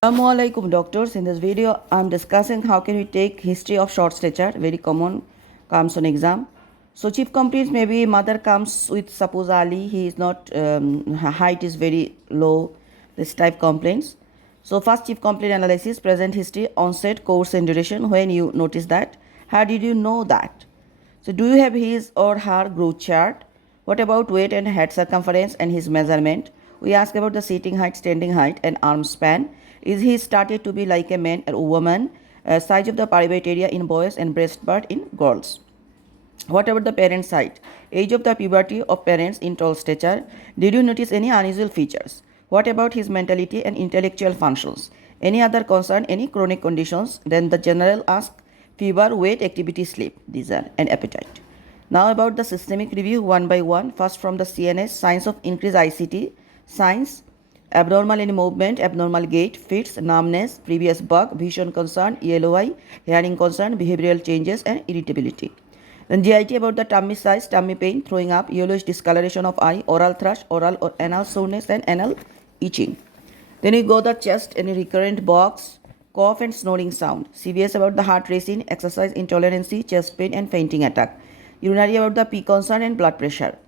Assalamualaikum doctors. In this video, I'm discussing how can we take history of short stature. Very common, comes on exam. So chief complaints maybe mother comes with suppose Ali. He is not height is very low. This type complaints. So first chief complaint analysis: present history, onset, course, and duration. When you notice that, how did you know that? So do you have his or her growth chart? What about weight and head circumference and his measurement? We ask about the sitting height, standing height, and arm span. Is he started to be like a man or a woman? Size of the private area in boys and breast part in girls. What about the parent side? Age of the puberty of parents in tall stature. Did you notice any unusual features? What about his mentality and intellectual functions? Any other concern, any chronic conditions? Then the general ask fever, weight, activity, sleep. These are and appetite. Now about the systemic review one by one. First from the CNS, signs of increased ICT, signs, abnormal in movement, abnormal gait, fits, numbness, previous bug, vision concern, yellow eye, hearing concern, behavioral changes and irritability. Then GIT about the tummy size, tummy pain, throwing up, yellowish discoloration of eye, oral thrush, oral or anal soreness and anal itching. Then you go the chest, any recurrent box, cough and snoring sound. CVS about the heart racing, exercise intolerance, chest pain and fainting attack. Urinary about the pee concern and blood pressure.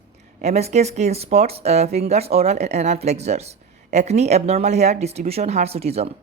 MSK skin spots, fingers, oral and anal flexors. Acne, abnormal hair distribution, hirsutism.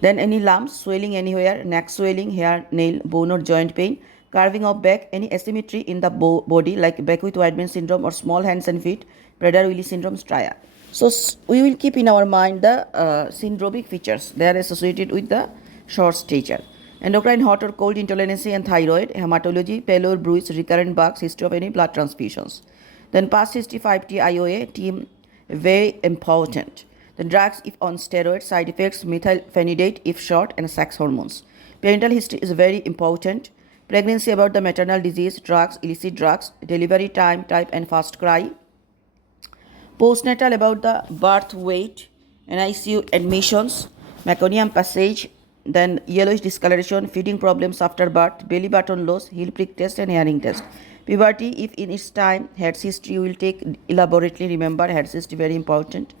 Then any lumps, swelling anywhere, neck swelling, hair, nail, bone or joint pain, carving of back, any asymmetry in the body like Beckwith-Whiteman syndrome or small hands and feet, Prader-Willi syndrome, stria. So we will keep in our mind the syndromic features. They are associated with the short stature. Endocrine, hot or cold intolerance and thyroid, hematology, pale or bruise, recurrent bugs, history of any blood transfusions. Then past history 5T IOA, team very important. The drugs if on steroids, side effects, methylphenidate if short and sex hormones. Parental history is very important. Pregnancy about the maternal disease, drugs, illicit drugs, delivery time, type and fast cry. Postnatal about the birth weight and ICU admissions, meconium passage, then yellowish discoloration, feeding problems after birth, belly button loss, heel prick test and hearing test. Puberty, if in its time, head's history will take elaborately, remember head's history very important.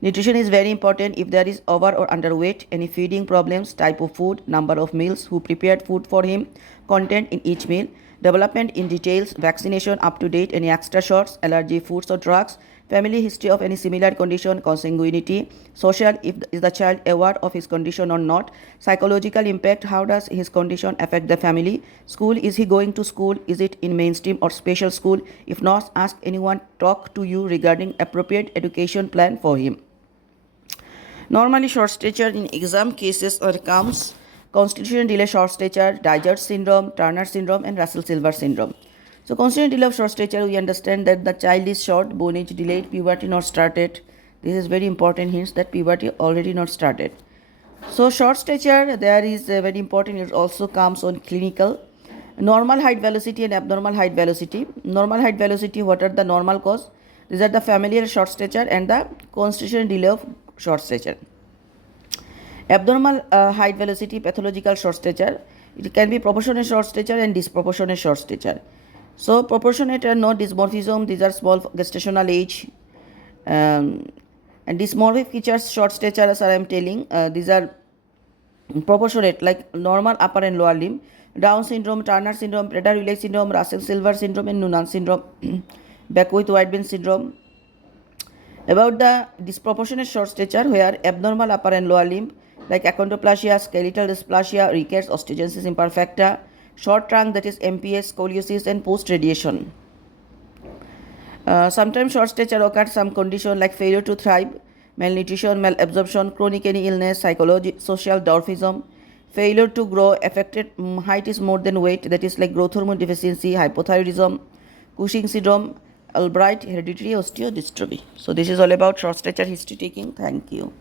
Nutrition is very important if there is over or underweight, any feeding problems, type of food, number of meals, who prepared food for him, content in each meal, development in details, vaccination up to date, any extra shots, allergy, foods or drugs, family history of any similar condition, consanguinity, social, if is the child aware of his condition or not, psychological impact, how does his condition affect the family, school, is he going to school, is it in mainstream or special school, if not, ask anyone talk to you regarding appropriate education plan for him. Normally short stature in exam cases comes constitutional delay short stature, Dijert syndrome, Turner syndrome and Russell-Silver syndrome. So constitutional delay of short stature, we understand that the child is short, bone age delayed, puberty not started. This is very important hints that puberty already not started. So short stature, there is very important, it also comes on clinical. Normal height velocity and abnormal height velocity. Normal height velocity, what are the normal cause? These are the familial short stature and the constitutional delay of short stature. Abnormal height velocity, pathological short stature. It can be proportionate short stature and disproportionate short stature. So proportionate and no dysmorphism, these are small gestational age. And dysmorphic features short stature, as I am telling, these are proportionate like normal upper and lower limb. Down syndrome, Turner syndrome, Prader-Willi syndrome, Russell-Silver syndrome and Noonan syndrome, Beckwith-Whiteman syndrome. About the disproportionate short stature where abnormal upper and lower limb like achondroplasia, skeletal dysplasia, rickets, osteogenesis imperfecta, short trunk that is MPS, scoliosis and post-radiation. Sometimes short stature occurs some condition like failure to thrive, malnutrition, malabsorption, chronic any illness, psychology, social dwarfism, failure to grow, affected height is more than weight, that is like growth hormone deficiency, hypothyroidism, Cushing syndrome, Albright, hereditary osteodystrophy. So this is all about short stature history taking. Thank you.